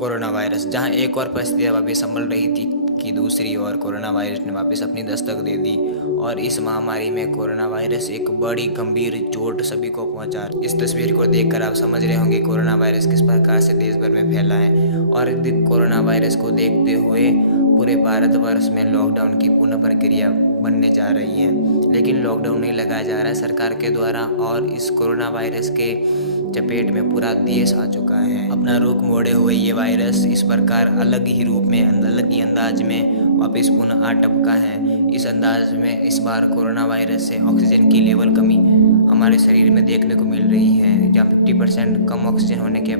Corona virus, जहां एक और परिस्थितियां वापस संभल रही थी कि दूसरी ओर कोरोना वायरस ने वापस अपनी दस्तक दे दी। और इस महामारी में कोरोना वायरस एक बड़ी गंभीर चोट सभी को पहुंचा। इस तस्वीर को देखकर आप समझ रहे होंगे कोरोना वायरस किस प्रकार से देश भर में फैला है। और कोरोना वायरस को देखते हुए पूरे भारतवर्ष में लॉकडाउन की पुनः प्रक्रिया बनने जा रही है, लेकिन लॉकडाउन नहीं लगाया जा रहा है सरकार के द्वारा। और इस कोरोना वायरस के चपेट में पूरा देश आ चुका है। अपना रुख मोड़े हुए ये वायरस इस प्रकार अलग ही रूप में, अलग ही अंदाज में वापस पुनः आ टपका है। इस अंदाज में इस बार कोरोना वायरस से ऑक्सीजन की लेवल कमी हमारे शरीर में देखने को मिल रही है, जहाँ 50% कम ऑक्सीजन होने के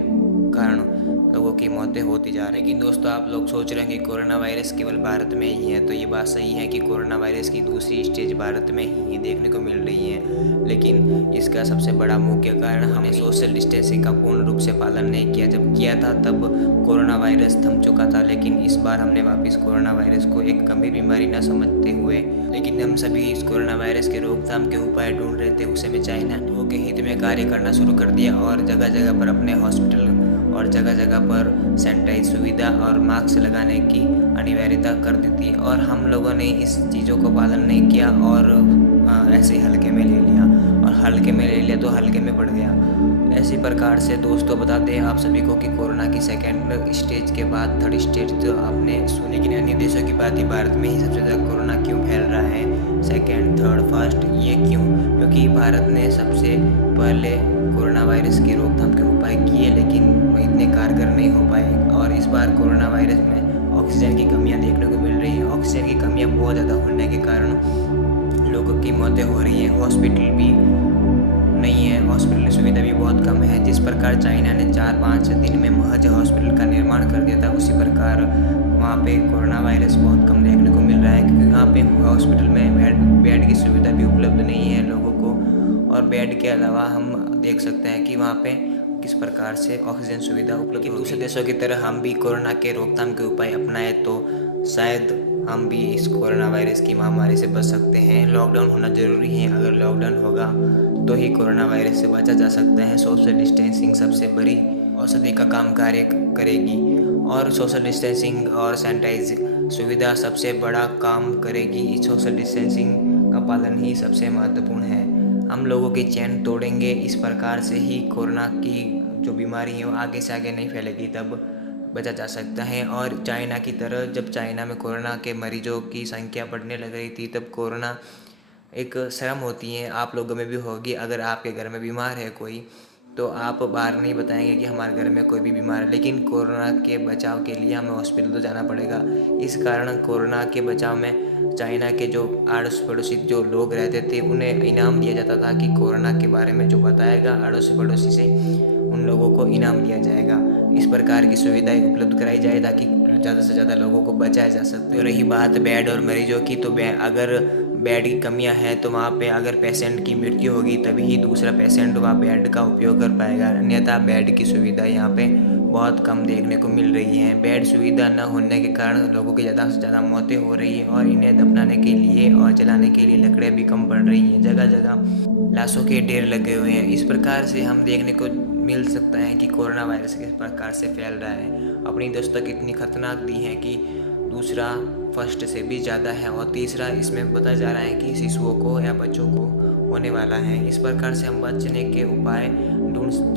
कारण लोगों की मौतें होती जा रही। लेकिन दोस्तों, आप लोग सोच रहे हैं कि कोरोना वायरस केवल भारत में ही है, तो ये बात सही है कि कोरोना वायरस की दूसरी स्टेज भारत में ही देखने को मिल रही है। लेकिन इसका सबसे बड़ा मुख्य कारण हमने सोशल डिस्टेंसिंग का पूर्ण रूप से पालन नहीं किया। जब किया था तब कोरोना वायरस थम चुका था, लेकिन इस बार हमने वापस कोरोना वायरस को एक गंभीर बीमारी न समझते हुए, लेकिन हम सभी इस कोरोना वायरस के रोकथाम के उपाय ढूंढ रहे थे, उस समय चाइना लोगों के हित में कार्य करना शुरू कर दिया और जगह जगह पर अपने हॉस्पिटल और जगह जगह पर सैनिटाइज सुविधा और मास्क लगाने की अनिवार्यता कर दी थी। और हम लोगों ने इस चीज़ों को पालन नहीं किया और ऐसे ही हल्के में ले लिया, और हल्के में ले लिया तो हल्के में पड़ गया। ऐसी प्रकार से दोस्तों बताते हैं आप सभी को कि कोरोना की सेकेंड स्टेज के बाद थर्ड स्टेज तो आपने सुनी कि अन्य देशों की बात ही, भारत में ही सबसे ज़्यादा कोरोना क्यों फैल रहा है, सेकेंड थर्ड फर्स्ट, ये क्यों? क्योंकि भारत ने सबसे पहले कोरोना वायरस की रोकथाम के उपाय किए, लेकिन इतने कारगर नहीं हो पाए। और इस बार कोरोना वायरस में ऑक्सीजन की कमियां देखने को मिल रही हैं। ऑक्सीजन की कमियां बहुत ज़्यादा होने के कारण लोगों की मौतें हो रही हैं। हॉस्पिटल भी नहीं है, हॉस्पिटल की सुविधा भी बहुत कम है। जिस प्रकार चाइना ने 4-5 दिन में महज हॉस्पिटल का निर्माण कर दिया था, उसी प्रकार वहाँ पे कोरोना वायरस बहुत कम देखने को मिल रहा है, क्योंकि वहाँ पे हॉस्पिटल में बेड की सुविधा भी उपलब्ध नहीं है लोगों को। और बेड के अलावा हम देख सकते हैं कि वहाँ पे किस प्रकार से ऑक्सीजन सुविधा उपलब्ध है। दूसरे देशों की तरह हम भी कोरोना के रोकथाम के उपाय अपनाएं तो शायद हम भी इस कोरोना वायरस की महामारी से बच सकते हैं। लॉकडाउन होना ज़रूरी है, अगर लॉकडाउन होगा तो ही कोरोना वायरस से बचा जा सकता है। सोशल डिस्टेंसिंग सबसे बड़ी औषधि का काम कार्य करेगी, और सोशल डिस्टेंसिंग और सैनिटाइज सुविधा सबसे बड़ा काम करेगी। सोशल डिस्टेंसिंग का पालन ही सबसे महत्वपूर्ण है। हम लोगों की चैन तोड़ेंगे, इस प्रकार से ही कोरोना की जो बीमारी है वो आगे से आगे नहीं फैलेगी, तब बचा जा सकता है। और चाइना की तरह, जब चाइना में कोरोना के मरीजों की संख्या बढ़ने लग रही थी, तब कोरोना एक शर्म होती है, आप लोगों में भी होगी। अगर आपके घर में बीमार है कोई, तो आप बाहर नहीं बताएंगे कि हमारे घर में कोई भी बीमार है, लेकिन कोरोना के बचाव के लिए हमें हॉस्पिटल तो जाना पड़ेगा। इस कारण कोरोना के बचाव में चाइना के जो आड़ोस पड़ोसी जो लोग रहते थे, उन्हें इनाम दिया जाता था कि कोरोना के बारे में जो बताएगा अड़ोसी पड़ोसी से, उन लोगों को इनाम दिया जाएगा। इस प्रकार की सुविधाएं उपलब्ध कराई जाए ताकि ज़्यादा से ज़्यादा लोगों को बचाया जा सकता है। तो रही बात बेड और मरीजों की, तो अगर बेड की कमियां हैं तो वहाँ पे अगर पेशेंट की मृत्यु होगी तभी ही दूसरा पेशेंट वहाँ बेड का उपयोग कर पाएगा, अन्यथा बेड की सुविधा यहाँ पे बहुत कम देखने को मिल रही है। बेड सुविधा न होने के कारण लोगों की ज़्यादा से ज़्यादा मौतें हो रही है, और इन्हें दफनाने के लिए और जलाने के लिए लकड़ियाँ भी कम पड़ रही हैं। जगह जगह लाशों के ढेर लगे हुए हैं। इस प्रकार से हम देखने को मिल सकता है कि कोरोना वायरस किस प्रकार से फैल रहा है। अपनी दस्तक इतनी खतरनाक दी है कि दूसरा फर्स्ट से भी ज़्यादा है, और तीसरा इसमें बताया जा रहा है कि शिशुओं को या बच्चों को होने वाला है। इस प्रकार से हम बचने के उपाय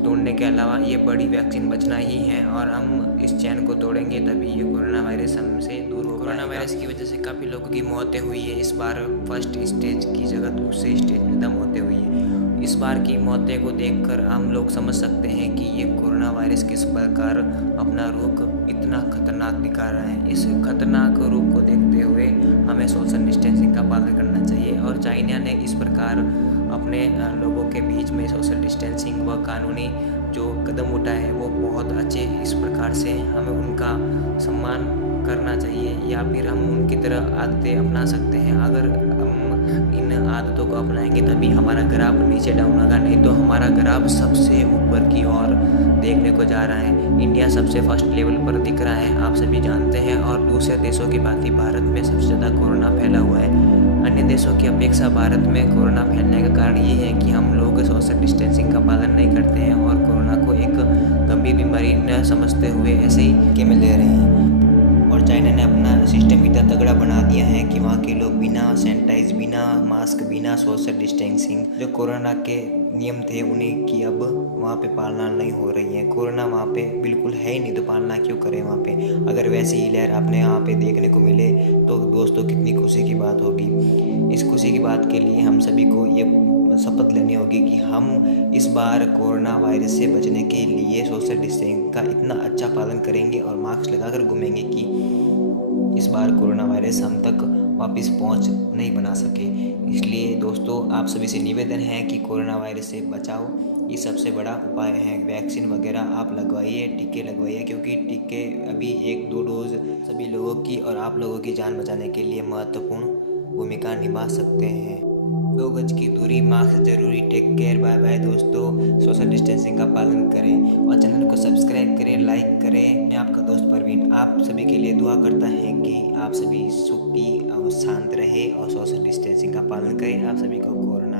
ढूंढने के अलावा ये बड़ी वैक्सीन बचना ही है, और हम इस चैन को तोड़ेंगे तभी ये कोरोना वायरस हमसे दूर हो। कोरोना वायरस की वजह से काफ़ी लोगों की मौतें हुई है। इस बार फर्स्ट स्टेज की जगह दूसरे स्टेज में ज़्यादा मौतें हुई है। इस बार की मौतें को देखकर हम लोग समझ सकते हैं कि ये कोरोना वायरस किस प्रकार अपना रुख इतना खतरनाक दिखा रहा है। इस खतरनाक रूप को देखते हुए हमें सोशल डिस्टेंसिंग का पालन करना चाहिए, और चाइना ने इस प्रकार अपने लोगों के बीच में सोशल डिस्टेंसिंग व कानूनी जो कदम उठाए हैं वो बहुत अच्छे। इस प्रकार से हमें उनका सम्मान करना चाहिए, या फिर हम उनकी तरह आदतें अपना सकते हैं। अगर हम इन आदतों को अपनाएंगे तभी हमारा ग्राफ नीचे डाउन होगा, नहीं तो हमारा ग्राफ सबसे ऊपर की ओर देखने को जा रहा है। इंडिया सबसे फर्स्ट लेवल पर दिख रहा है, आप सभी जानते हैं। और दूसरे देशों की बात ही, भारत में सबसे ज़्यादा कोरोना फैला हुआ है। अन्य देशों की अपेक्षा भारत में कोरोना फैलने का कारण ये है कि हम लोग सोशल डिस्टेंसिंग का पालन नहीं करते हैं और कोरोना को एक गंभीर बीमारी न समझते हुए ऐसे ही टीके में ले रहे हैं। और चाइना ने अपना सिस्टम इतना तगड़ा बना दिया है कि वहाँ के लोग बिना सैनिटाइज, बिना मास्क, बिना सोशल डिस्टेंसिंग जो कोरोना के नियम थे उन्हीं की अब वहाँ पे पालना नहीं हो रही है। कोरोना वहाँ पे बिल्कुल है ही नहीं, तो पालना क्यों करें वहाँ पे। अगर वैसी ही लहर अपने यहाँ पे देखने को मिले तो दोस्तों कितनी खुशी की बात होगी। इस खुशी की बात के लिए हम सभी को ये शपथ लेनी होगी कि हम इस बार कोरोना वायरस से बचने के लिए सोशल डिस्टेंसिंग का इतना अच्छा पालन करेंगे और मास्क लगाकर घूमेंगे कि इस बार कोरोना वायरस हम तक वापस पहुंच नहीं बना सके। इसलिए दोस्तों आप सभी से निवेदन है कि कोरोना वायरस से बचाओ ये सबसे बड़ा उपाय है। वैक्सीन वगैरह आप लगवाइए, टीके लगवाइए, क्योंकि टीके अभी 1-2 डोज सभी लोगों की और आप लोगों की जान बचाने के लिए महत्वपूर्ण भूमिका निभा सकते हैं। 2 गज की दूरी, मास्क जरूरी, टेक केयर, बाय बाय दोस्तों। सोशल डिस्टेंसिंग का पालन करें और चैनल को सब्सक्राइब करें, लाइक करें। मैं आपका दोस्त परवीन आप सभी के लिए दुआ करता है कि आप सभी सुखी और शांत रहे और सोशल डिस्टेंसिंग का पालन करें। आप सभी को कोरोना